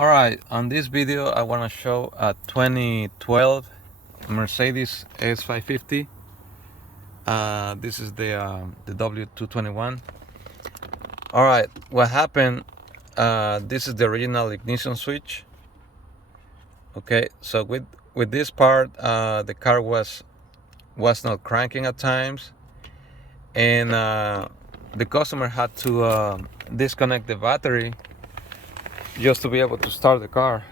Alright, on this video I want to show a 2012 Mercedes s550. This is the W221. Alright, what happened, this is the original ignition switch. Okay, so with this part, the car was not cranking at times, and the customer had to disconnect the battery just to be able to start the car.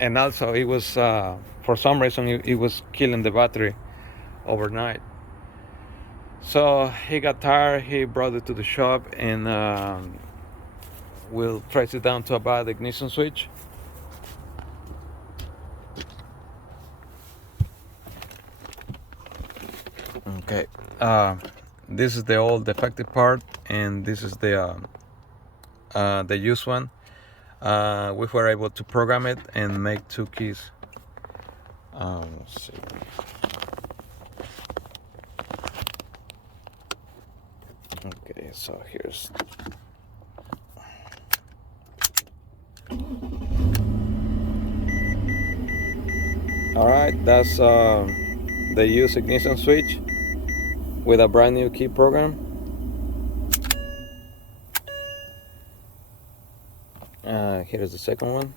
And also it was for some reason it was killing the battery overnight. So he got tired, he brought it to the shop, and we'll trace it down to a bad ignition switch. Okay, this is the old defective part, and this is the used one. We were able to program it and make two keys. Let's see. Okay, so here's alright, that's the used ignition switch with a brand new key program. Here's the second one.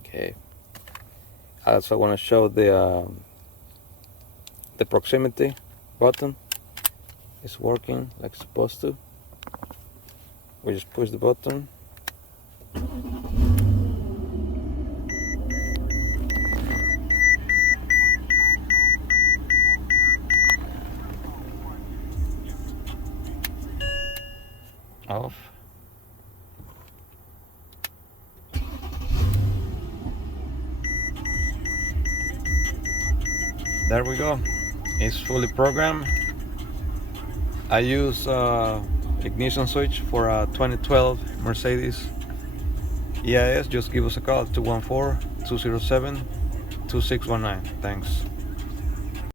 Okay. I also want to show the proximity button. It's working like it's supposed to. We just push the button. Off. There we go. It's fully programmed. I use ignition switch for a 2012 Mercedes EIS. Just give us a call at 214-207-2619. Thanks.